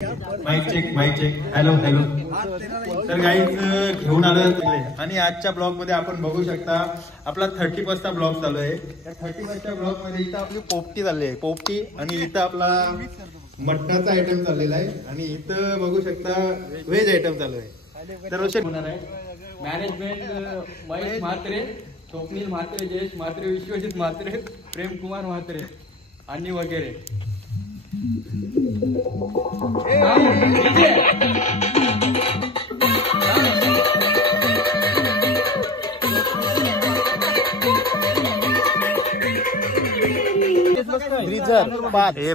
Mic check hello hello. तर guys घेऊन आलो आणि आजच्या ब्लॉग मध्ये आपण बघू शकता आपला 31sta ब्लॉग चालू आहे. त्या 31sta ब्लॉग मध्ये इथं आपली पोपटी चालली आहे, पोपटी. आणि इथं आपला मटणाचा आयटम चाललेला आहे आणि इथं बघू शकता व्हेज आयटम चालू आहे. तर रोशन होणार आहे मॅनेजमेंट महेश म्हात्रे, स्वप्नील म्हात्रे, जयेश म्हात्रे, विश्वजित म्हात्रे, प्रेमकुमार म्हात्रे आणि वगैरे.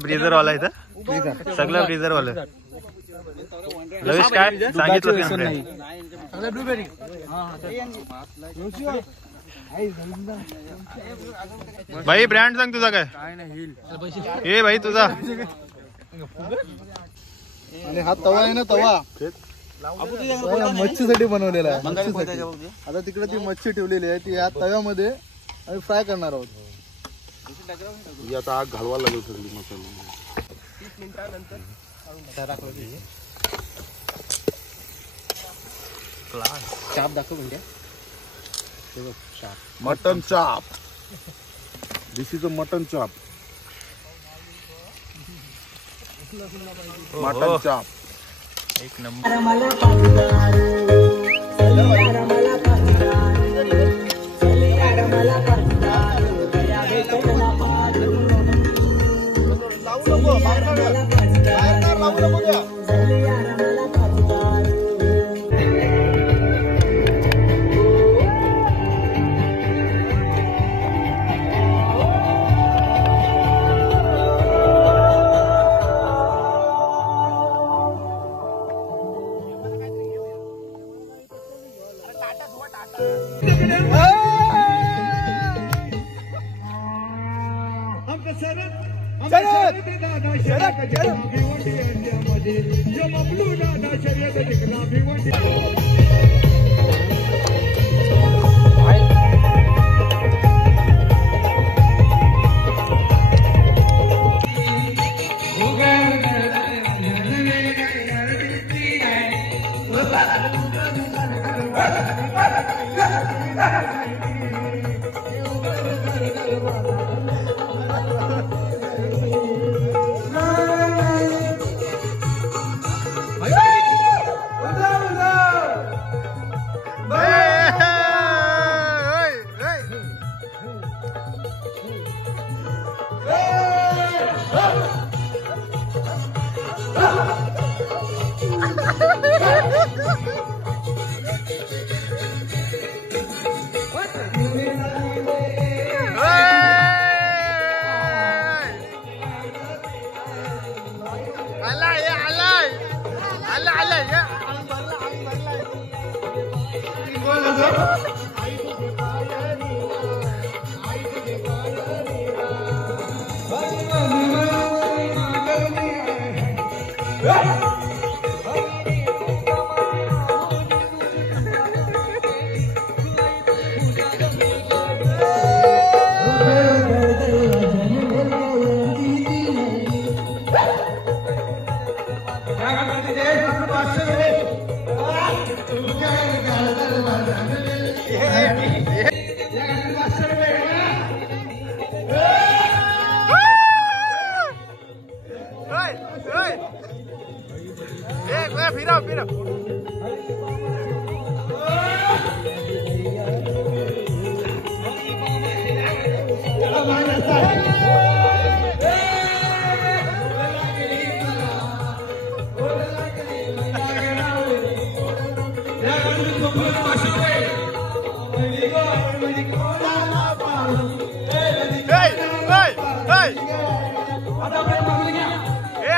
ब्रीजर वाला इथं सगळं ब्रीजर वाला. लविश काय सांगितलं भाई? ब्रँड सांग तुझा काय? ए भाई तुझा. आणि हा तवा आहे ना, तवा मच्छीसाठी बनवलेला आहे. आता तिकडे ती मच्छी ठेवलेली आहे, ती या तव्यामध्ये आम्ही फ्राय करणार आहोत. आता आग घालवा लागेल सगळी मसाला. 30 मिनिटानंतर चाप दाखव म्हणजे मटन चाप. दिस इज अ मटन चाप. मटन चाप एक नंबर.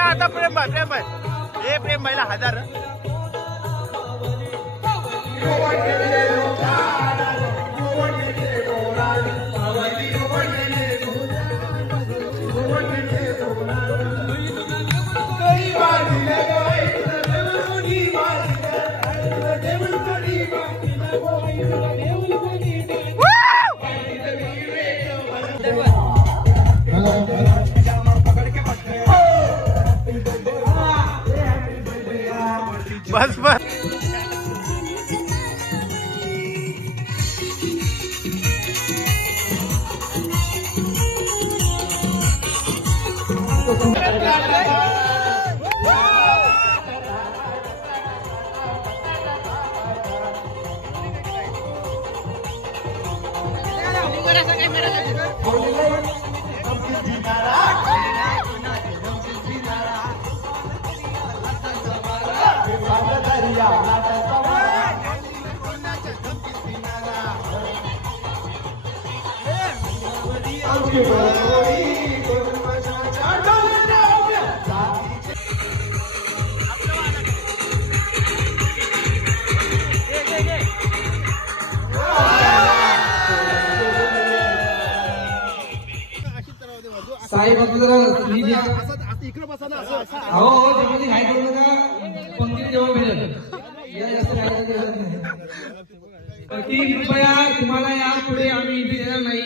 आता प्रेम भाई हे प्रेम भाईला 1000. बस बस साहेब आपल्याला इकडे बसा ना. हो हो त्यामध्ये काय करू नका. पंक्ती जेव्हा मिळेल या जास्त काय कृपया तुम्हाला या पुढे आम्ही एंट्री देणार नाही.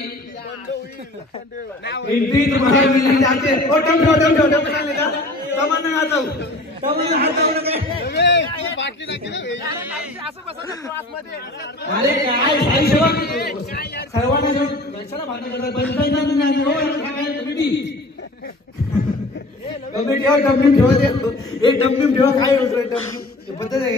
एंट्री तुम्हाला दिली जाते. अरे काय साई सेवा सर्वांना कशाला भांडण करतात. कमिटी डब्ल्यू ठेवा. एक डब्ल्यू ठेवा. काय डब्ल्यू पद्धत आहे.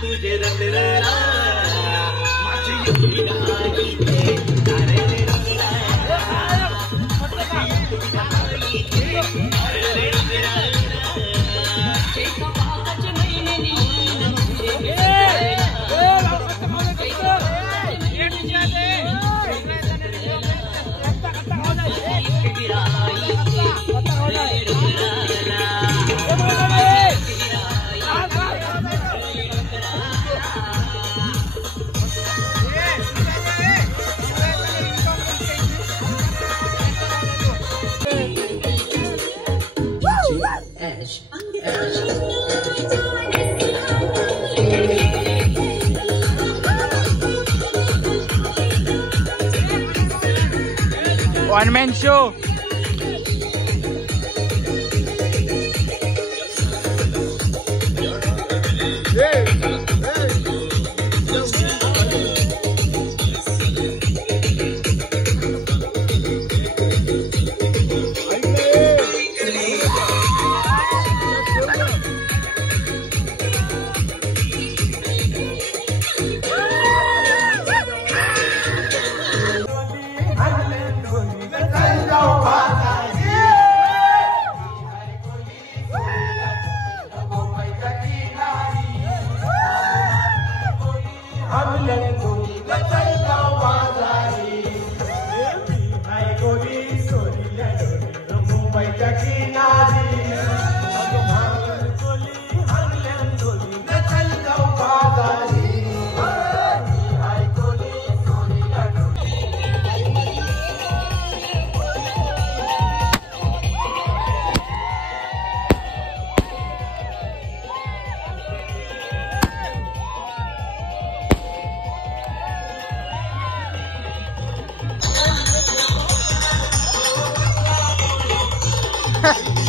तुझे वन मॅन शो. Ha